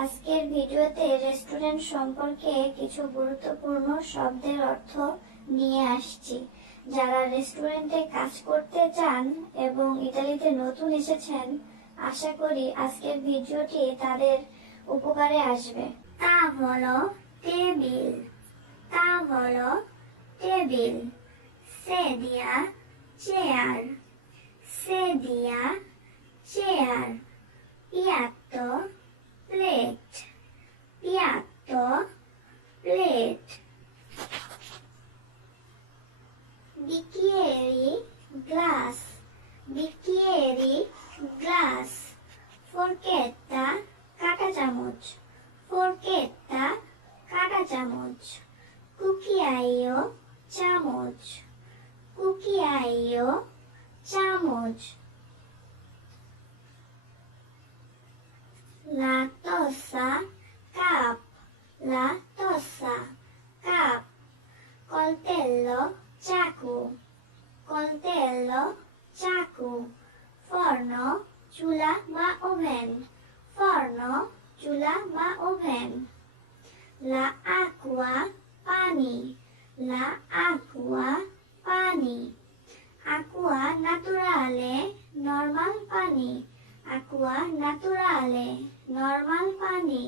আজকের ভিডিওতে রেস্টুরেন্ট সম্পর্কে কিছু গুরুত্বপূর্ণ শব্দের অর্থ নিয়ে আসছি। যারা রেস্টুরেন্টে কাজ করতে চান এবং ইতালিতে নতুন এসেছেন, আশা করি আজকের ভিডিওটি তাদের উপকারে আসবে। তাভলো টেবিল, তাভলো টেবিল। সেদিয়া চেয়ার, সেদিয়া চেয়ার। পিয়াত্তো plate, piatto plate. Bicchieri glass, bicchieri glass. Forchetta কাঁটা চামচ, forchetta কাঁটা চামচ। Cucchiaio চামচ, cucchiaio চামচ। La tossa cup, la tossa cup. Coltello চাকু, coltello চাকু। Forno চুলা বা ওভেন, forno চুলা বা ওভেন। La acqua পানি, la acqua পানি। Acqua naturale নরমাল পানি, acqua naturale নরমাল পানি।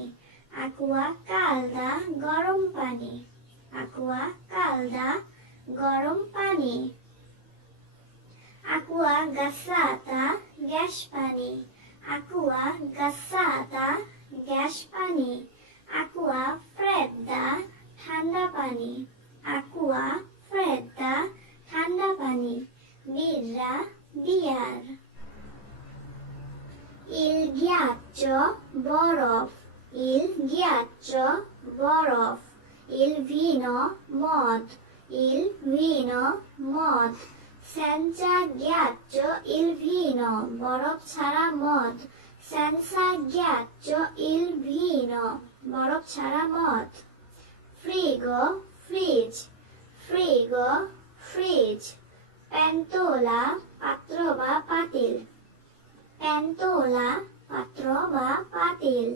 Acqua calda গরম পানি, acqua calda গরম পানি। Acqua gassata গ্যাস পানি, acqua gassata গ্যাস পানি। Acqua fredda ঠান্ডা পানি, acqua fredda ঠান্ডা পানি। Birra বিয়ার। Il ghiaccio বরফ, il ghiaccio বরফ। Il vino মদ, il vino মদ। Senza ghiaccio il vino বরফ ছাড়া মদ, senza ghiaccio il vino বরফ ছাড়া মদ। Frigo fridge, frigo fridge. Pentola পাত্র বা পাতিল, pentola পাত্র বা পাতিল।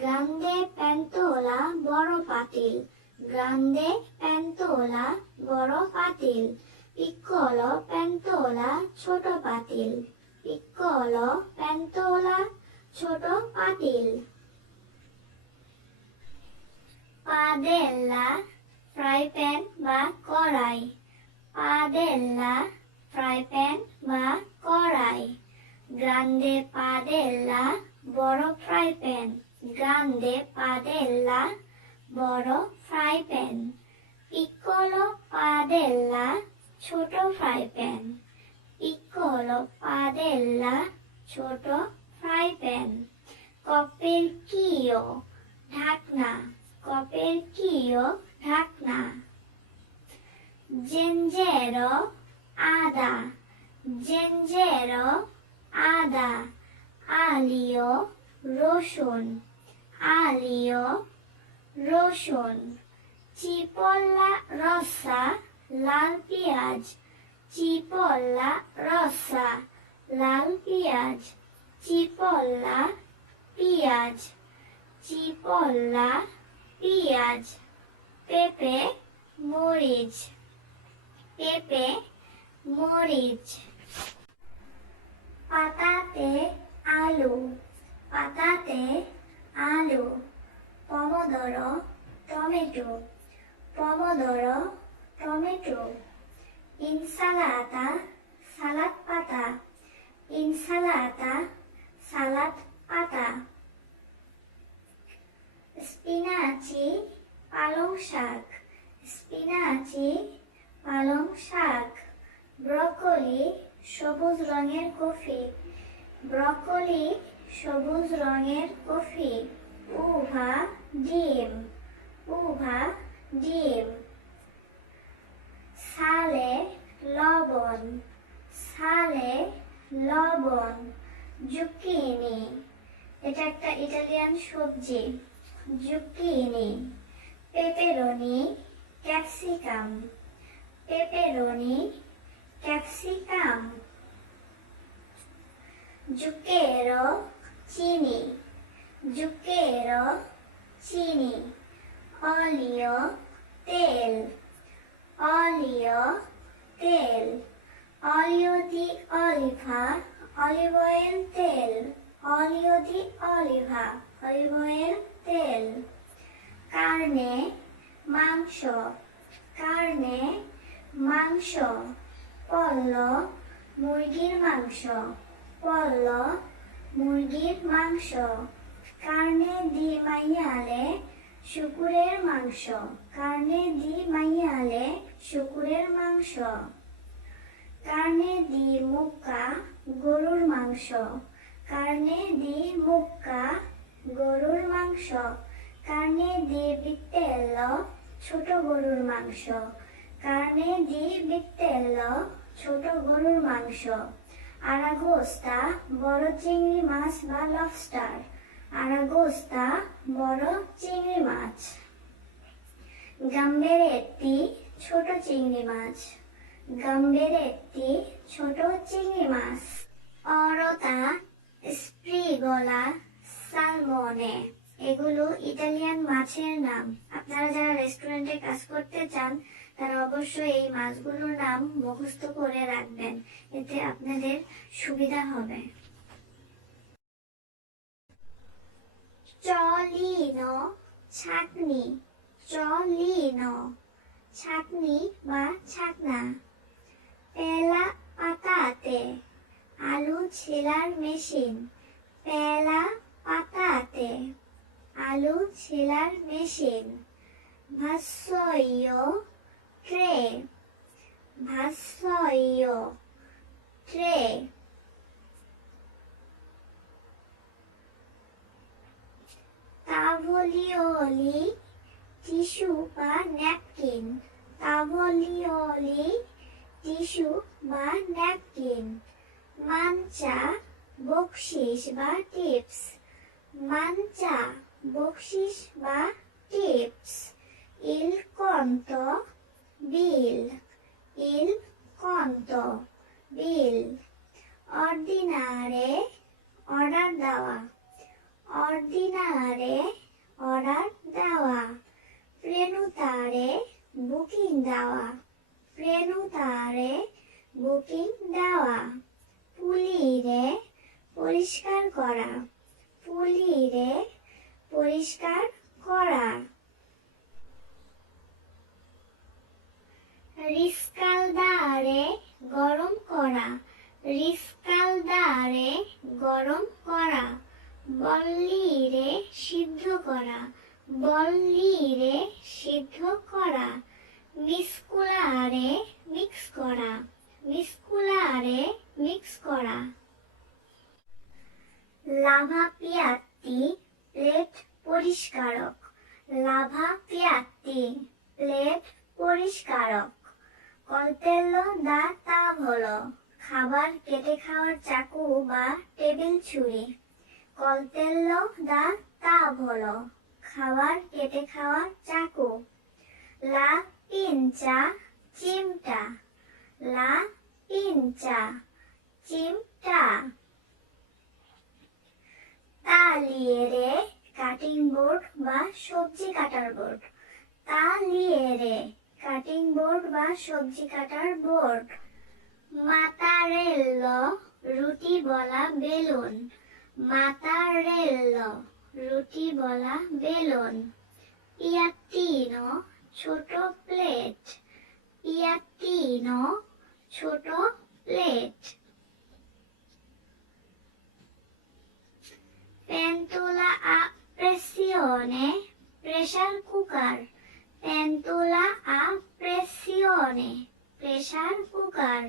Grande pentola বড় পাতিল, grande pentola বড় পাতিল। Piccolo pentola ছোট পাতিল, piccolo pentola ছোট পাতিল। Padella ফ্রাই প্যান বা কড়াই, padella ফ্রাই প্যান বা কড়াই। Grande padella বড় ফ্রাই প্যান, grande padella বড় ফ্রাই প্যান। Piccolo padella ছোট ফ্রাই প্যান, piccolo padella ছোট ফ্রাই প্যান। Coperchio ঢাকনা, coperchio ঢাকনা। Zenzero আদা, zenzero আদা। Alio রসুন, alio রসুন। Cipolla rossa লাল পেঁয়াজ, cipolla rossa লাল পেঁয়াজ। Cipolla পেঁয়াজ, cipolla পেঁয়াজ। পেঁপে মরিচ, পেঁপে মরিচ। পাতাতে আলু, পাতাতে আলু। Pomodoro tomato, pomodoro tomato. Insalata সালাদ পাতা, insalata সালাদ পাতা। Spinaci পালং শাক, spinaci পালং শাক। Broccoli সবুজ রঙের কফি, ব্রকোলি সবুজ রঙের কফি। উভা ডিম, উভা ডিম। সালে লবণ, সালে লবণ। জুকিনি এটা একটা ইটালিয়ান সবজি, জুকিনি। পেপেরনি ক্যাপসিকাম, পেপেরনি ক্যাপসিকাম। জুকেরো চিনি, জুকেরো চিনি, অলিও তেল, অলিও তেল, অলিও দি অলিভা অলিভ অয়েল তেল, অলিও দি অলিভা অলিভ অয়েল তেল। কার্নে মাংস, কার্নে মাংস, পল্ল মুরগির মাংস, পল্ল মুরগির মাংস। কার্নে দি মাইয়ালে শুকুরের মাংস, কার্নে দি মাইয়ালে শুকুরের মাংস। কার্নে দি মুক্কা গরুর মাংস, কার্নে দি মুক্কা গরুর মাংস। কার্নে দি বিত্তেল্ল ছোট গরুর মাংস, কার্নে দি বিত্তেল্ল ছোট গরুর মাংস। আরাগোস্তা বড় চিংড়ি মাছ বা লবস্টার, আরাগোস্তা বড় চিংড়ি মাছ। গাম্বেরেত্তি ছোট চিংড়ি মাছ, গাম্বেরেত্তি ছোট চিংড়ি মাছ। অরতা স্প্রিগলা সালমনে এগুলো ইটালিয়ান মাছের নাম। আপনারা যারা রেস্টুরেন্টে কাজ করতে চান তারা অবশ্যই এই মাছগুলোর নাম মুখস্থ করে রাখবেন, এতে আপনাদের সুবিধা হবে। চলিনো ছাঁকনি, চলিনো ছাঁকনি বা ছাঁকনা। পেলা পাতাতে আলু ছেলার মেশিন, পেলা পাতাতে আলু ছেলার মেশিন। ভাস্সইয় ট্রে, ভাস্সইয় ট্রে। তাভলিওলি টিস্যু বা ন্যাপকিন, তাভলিওলি টিস্যু বা ন্যাপকিন। মাঞ্চা বকশিস বা টিপস, মাঞ্চা বকশিস বা টিপস। ইল কন্তো বিল, ইল কন্তো বিল। অর্ডিনারে অর্ডার দেওয়া, অর্ডিনারে অর্ডার দেওয়া। প্রেনুতারে বুকিং দেওয়া, প্রেনুতারে বুকিং দেওয়া। পুলিরে পরিষ্কার করা, পুলিরে পরিষ্কার করা। রিস্কালদারে গরম করা, রিস্কালদারে গরম করা। বল্লিরে সিদ্ধ করা, বল্লিরে সিদ্ধ করা। মিস্কুলারে মিক্স করা, মিস্কুলারে মিক্স করা। লাভা পিয়াত্তি প্লেট পরিষ্কারক, লাভা পিয়াত্তি প্লেট পরিষ্কারক। কলতেল্লো দা তাভলো খাবার কেটে খাওয়ার চাকু বা টেবিল ছুরি, কলতেল্লো দা তাভলো খাবার কেটে খাওয়ার চাকু। লা পিঞ্চা চিমটা, লা পিঞ্চা চিমটা। তালিয়েরে কাটিং বোর্ড বা সবজি কাটার বোর্ড, তালিয়েরে কাটিং বোর্ড বা সবজি কাটার বোর্ড। মাতারেল্লো রুটি বলা বেলুন, মাতারেল্লো রুটি বলা বেলুন। পিয়াত্তিনো ছোট প্লেট, পিয়াত্তিনো ছোট প্লেট। পেন্তুলা আ প্রেসিওনে প্রেসার কুকার, পেন্তুলা আ প্রেসিওনে প্রেসার কুকার।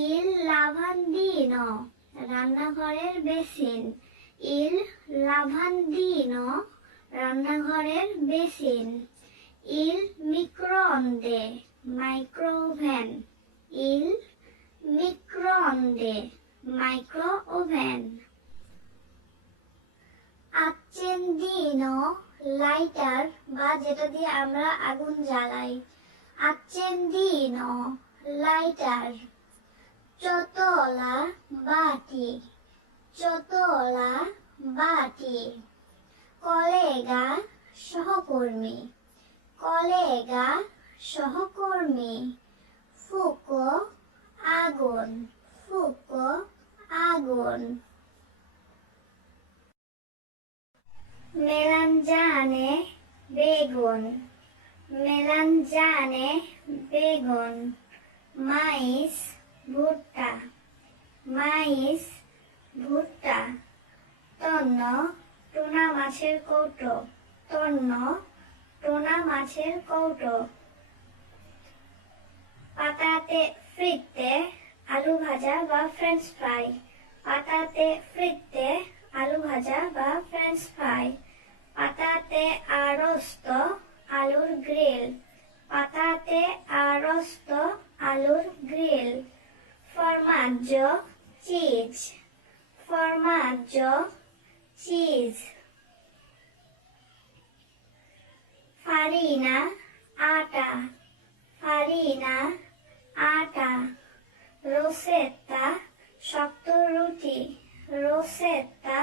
ইল লাভান্দিনো রান্নাঘরের বেসিন, ইল লাভান্দিনো রান্নাঘরের বেসিন। ইল মিক্রোওন্ডে মাইক্রো ওভেন, ইল মিক্রোওন্ডে মাইক্রো ওভেন। আচ্চেন্দিনো লাইটার বা যেটা দিয়ে আমরা আগুন জ্বালাই, আচ্চেন্দিনো লাইটার। চতলা বাটি, চতলা বাটি। কলেগা সহকর্মী, কলেগা সহকর্মী। ফুকো আগুন, ফুকো আগুন। মেলানজানে বেগুন, মেলানজানে বেগুন। মাইস ভুট্টা, মাইস ভুট্টা। তন্ন টুনা মাছের কৌটো, তন্ন টুনা মাছের কৌটো। পাতাতে ফ্রিতে আলু ভাজা বা ফ্রেঞ্চ ফ্রাই, পাতাতে ফ্রিতে আলু ভাজা বা ফ্রেঞ্চ ফ্রাই। পাতাতে আড়স্ত আলুর গ্রিল, পাতাতে আড়স্ত আলুর গ্রিল। ফরমাজ্জো চিজ, ফরমাজ্জো চিজ। ফারিনা আটা, ফারিনা আটা। রোসেত্তা শক্ত রুটি, রোসেত্তা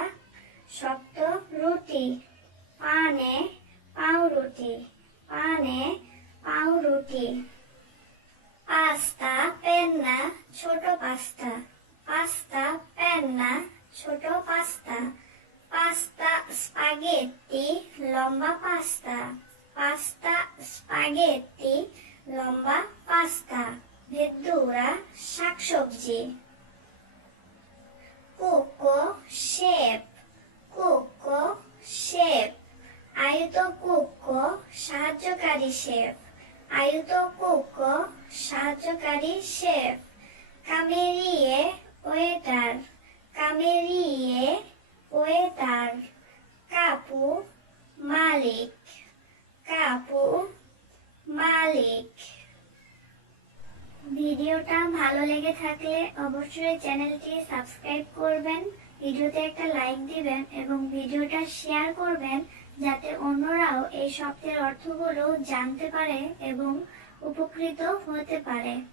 শক্ত রুটি। পানে পাউরুটি, পানে পাউরুটি। পাস্তা পেন্না ছোট পাস্তা, পাস্তা পেন্না ছোট পাস্তা। পাস্তা স্পাগেত্তি লম্বা পাস্তা, পাস্তা স্পাগেত্তি লম্বা পাস্তা। ভেদ্দুরা শাকসবজি। কুকো শেপ, কুকো শেপ। আয়ুত কুকো সাহায্যকারী শেফ, আয়ুত কুকো সাহায্যকারী শেফ। কামেরিয়ে ওয়েটার, কামেরিয়ে ওয়েটার। কাপু মালিক, কাপু মালিক। ভিডিওটা ভালো লেগে থাকলে অবশ্যই চ্যানেলটি সাবস্ক্রাইব করবেন, ভিডিওতে একটা লাইক দিবেন এবং ভিডিওটা শেয়ার করবেন যাতে অন্যরাও এই শব্দের অর্থগুলো জানতে পারে এবং উপকৃত হতে পারে।